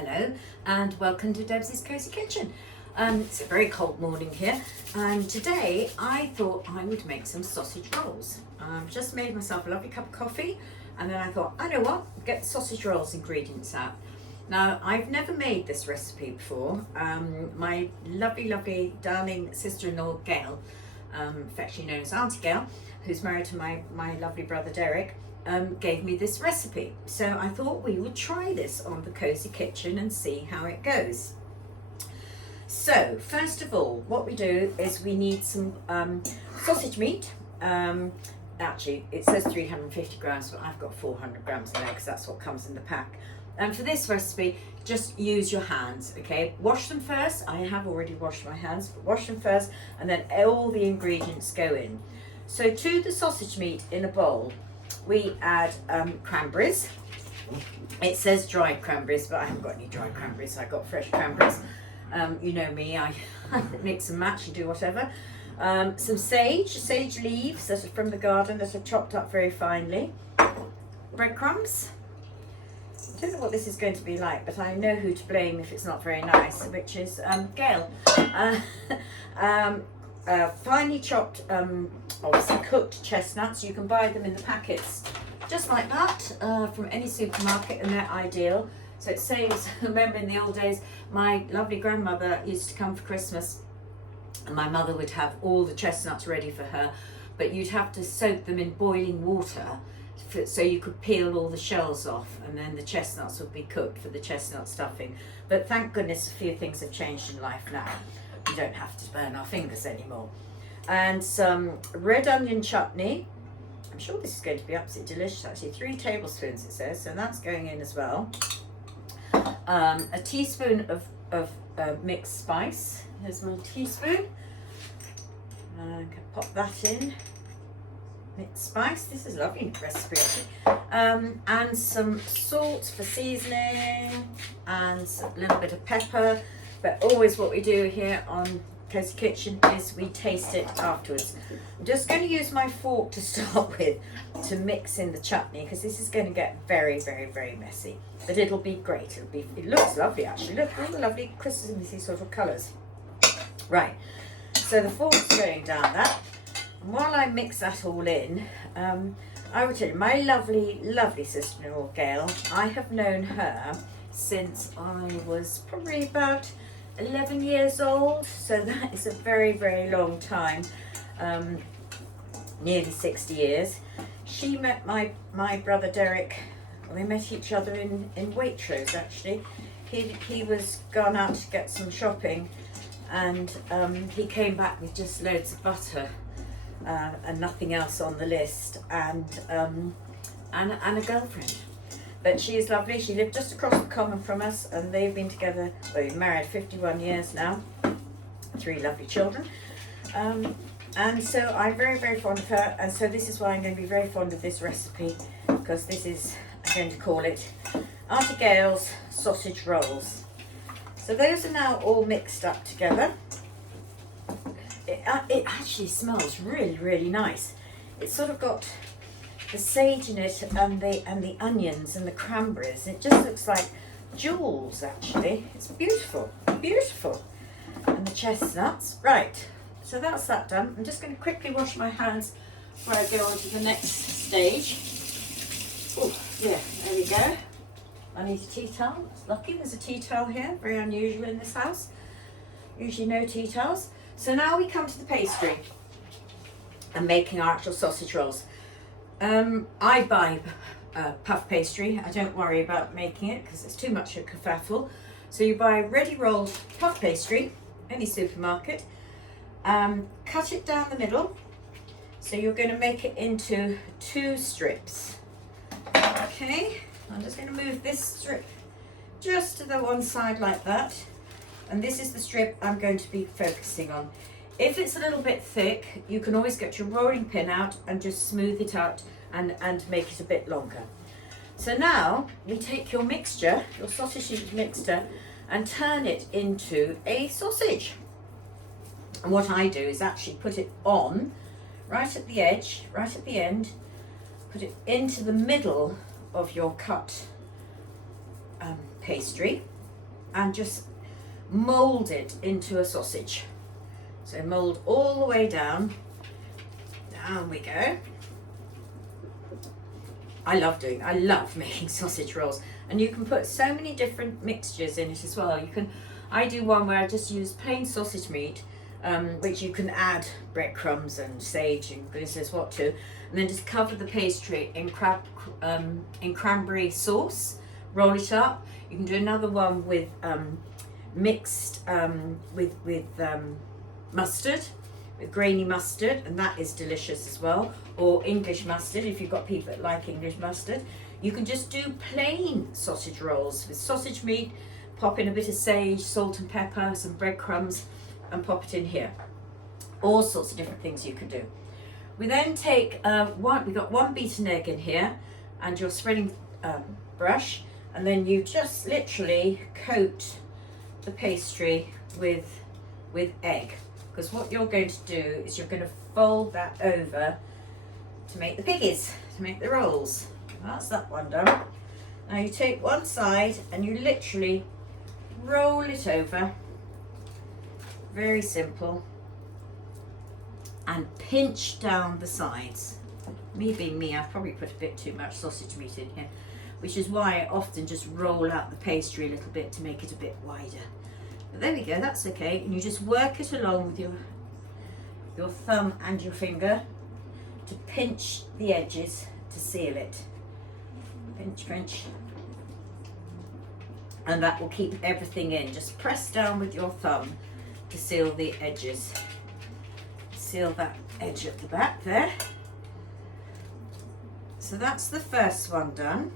Hello and welcome to Deb's Cosy Kitchen. It's a very cold morning here and today I thought I would make some sausage rolls. I've just made myself a lovely cup of coffee and then I thought, I know what, get the sausage rolls ingredients out. Now I've never made this recipe before. My lovely darling sister-in-law Gail, affectionately known as Auntie Gail, who's married to my lovely brother Derek, gave me this recipe. So I thought we would try this on the Cosy Kitchen and see how it goes. So first of all, what we do is we need some sausage meat. Actually, it says 350 grams, but I've got 400 grams in there because that's what comes in the pack. And for this recipe, just use your hands, okay? Wash them first. I have already washed my hands, but wash them first, and then all the ingredients go in. So to the sausage meat in a bowl, we add cranberries. It says dried cranberries, but I haven't got any dried cranberries. I got fresh cranberries. You know me, I mix and match and do whatever. Some sage leaves that are from the garden that are chopped up very finely. Breadcrumbs. I don't know what this is going to be like, but I know who to blame if it's not very nice, which is Gail. Finely chopped, obviously cooked chestnuts. You can buy them in the packets just like that from any supermarket, and they're ideal. So it saves, remember in the old days, my lovely grandmother used to come for Christmas and my mother would have all the chestnuts ready for her, but you'd have to soak them in boiling water so you could peel all the shells off, and then the chestnuts would be cooked for the chestnut stuffing. But thank goodness a few things have changed in life now. We don't have to burn our fingers anymore. And some red onion chutney. I'm sure this is going to be absolutely delicious actually. 3 tablespoons it says, so that's going in as well. A teaspoon of mixed spice. Here's my teaspoon. I can pop that in. Mixed spice. This is a lovely recipe actually. And some salt for seasoning and a little bit of pepper. But always what we do here on Cosy Kitchen is we taste it afterwards. I'm just going to use my fork to start with to mix in the chutney because this is going to get very messy. But it'll be great. It looks lovely actually. Look, all the lovely Christmassy sort of colours. Right, so the fork's going down that. And while I mix that all in, I will tell you, my lovely sister-in-law Gail, I have known her since I was probably about 11 years old, so that is a very long time, nearly 60 years. She met my brother Derek. Well, they met each other in Waitrose actually. He was gone out to get some shopping, and he came back with just loads of butter and nothing else on the list, and a girlfriend. But she is lovely. She lived just across the common from us, and they've been together, well, they've married 51 years now, 3 lovely children. And so I'm very fond of her, and so this is why I'm going to be very fond of this recipe, because this is, I'm going to call it Auntie Gail's Sausage Rolls. So those are now all mixed up together. It actually smells really nice. It's sort of got the sage in it and the onions and the cranberries. It just looks like jewels actually. It's beautiful. And the chestnuts. Right, so that's that done. I'm just going to quickly wash my hands before I go on to the next stage. Oh yeah, there we go. I need a tea towel. It's lucky there's a tea towel here. Very unusual in this house. Usually no tea towels. So now we come to the pastry and making our actual sausage rolls. I buy puff pastry. I don't worry about making it because it's too much of a kerfuffle. So you buy ready rolled puff pastry, any supermarket. Cut it down the middle. So you're going to make it into 2 strips. Okay, I'm just going to move this strip just to the one side like that. And this is the strip I'm going to be focusing on. If it's a little bit thick, you can always get your rolling pin out and just smooth it out and make it a bit longer. So now we take your mixture, your sausage mixture, and turn it into a sausage. And what I do is actually put it on right at the edge, right at the end, put it into the middle of your cut pastry, and just mould it into a sausage. So mould all the way down. Down we go. I love making sausage rolls, and you can put so many different mixtures in it as well. I do one where I just use plain sausage meat, which you can add breadcrumbs and sage and goodness knows what to, and then just cover the pastry in cranberry sauce, roll it up. You can do another one with mixed with mustard, with grainy mustard, and that is delicious as well, or English mustard if you've got people that like English mustard. You can just do plain sausage rolls with sausage meat, pop in a bit of sage, salt and pepper, some breadcrumbs, and pop it in here. All sorts of different things you can do. We then take we've got one beaten egg in here, and your spreading brush, and then you just literally coat the pastry with egg, because what you're going to do is you're going to fold that over to make the piggies, to make the rolls. That's that one done. Now you take one side and you literally roll it over, very simple, and pinch down the sides. Me being me, I've probably put a bit too much sausage meat in here, which is why I often just roll out the pastry a little bit to make it a bit wider. But there we go, that's okay. And you just work it along with your thumb and your finger to pinch the edges to seal it. Pinch, pinch. And that will keep everything in. Just press down with your thumb to seal the edges. Seal that edge at the back there. So that's the first one done.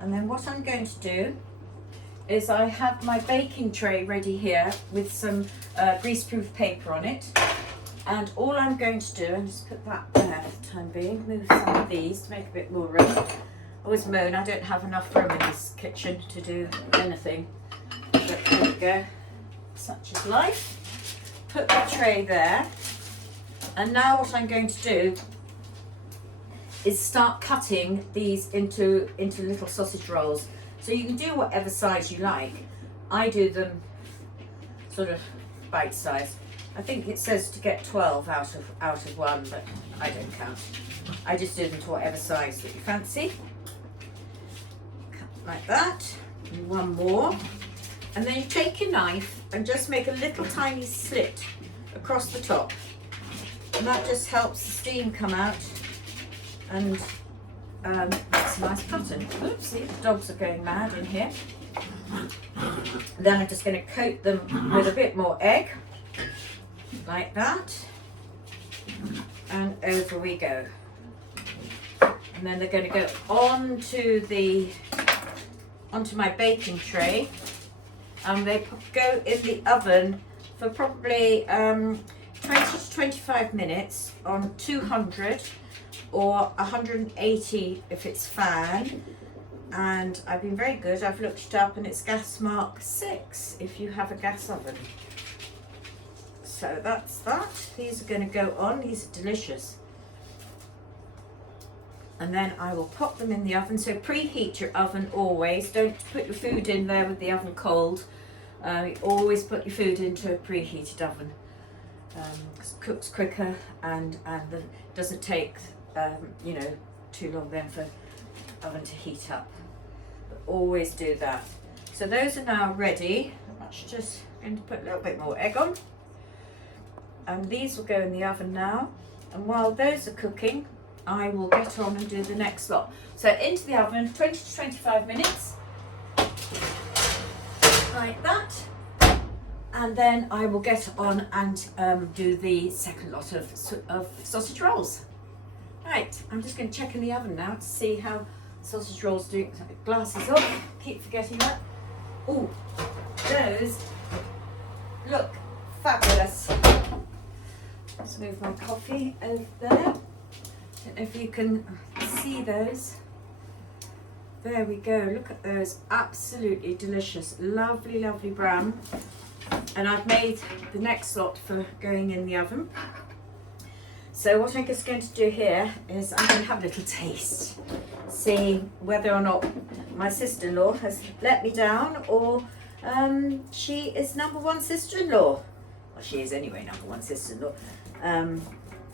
And then what I'm going to do is I have my baking tray ready here with some greaseproof paper on it. And all I'm going to do, and just put that there for the time being, move some of these to make a bit more room. I always moan I don't have enough room in this kitchen to do anything. But there we go, such is life. Put the tray there. And now what I'm going to do is start cutting these into little sausage rolls. So you can do whatever size you like. I do them sort of bite size. I think it says to get 12 out of one, but I don't count. I just do them to whatever size that you fancy. Cut like that. And one more. And then you take your knife and just make a little tiny slit across the top. And that just helps the steam come out and makes a nice pattern. Oopsie, the dogs are going mad in here. Then I'm just going to coat them with a bit more egg, like that, and over we go. And then they're going to go onto my baking tray, and they go in the oven for probably 20 to 25 minutes on 200 or 180 if it's fan. And I've been very good, I've looked it up, and it's gas mark 6 if you have a gas oven. So that's that. These are going to go on. These are delicious. And then I will pop them in the oven. So preheat your oven always. Don't put your food in there with the oven cold. You always put your food into a preheated oven. It cooks quicker and doesn't take too long then for the oven to heat up. But always do that. So those are now ready. I'm just going to put a little bit more egg on. And these will go in the oven now. And while those are cooking, I will get on and do the next lot. So into the oven, 20 to 25 minutes. Like that. And then I will get on and do the second lot of sausage rolls. Right, I'm just going to check in the oven now to see how sausage rolls do. Glasses off, keep forgetting that. Oh, those look fabulous. Let's move my coffee over there. Don't know if you can see those. There we go, look at those, absolutely delicious, lovely, lovely brown. And I've made the next lot for going in the oven. So what I'm just going to do here is I'm going to have a little taste, see whether or not my sister-in-law has let me down, or she is number one sister-in-law. Well, she is anyway, number one sister-in-law.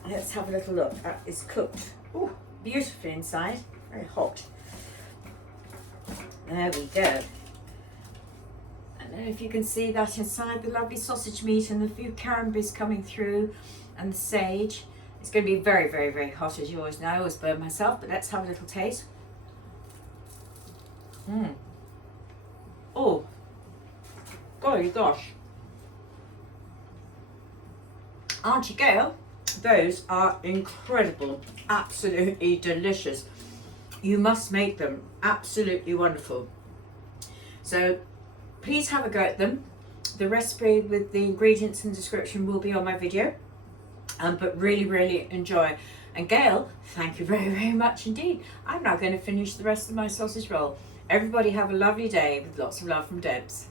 Let's have a little look. It's cooked. Ooh, beautifully inside, very hot. There we go. I don't know if you can see that inside, the lovely sausage meat and the few cranberries coming through and the sage. It's going to be very, very, very hot, as you always know. I always burn myself, but let's have a little taste. Oh, golly gosh. Auntie Gail, those are incredible, absolutely delicious. You must make them, absolutely wonderful. So please have a go at them. The recipe with the ingredients and description will be on my video. But really, really enjoy. And Gail, thank you very, very much indeed. I'm now going to finish the rest of my sausage roll. Everybody have a lovely day with lots of love from Debs.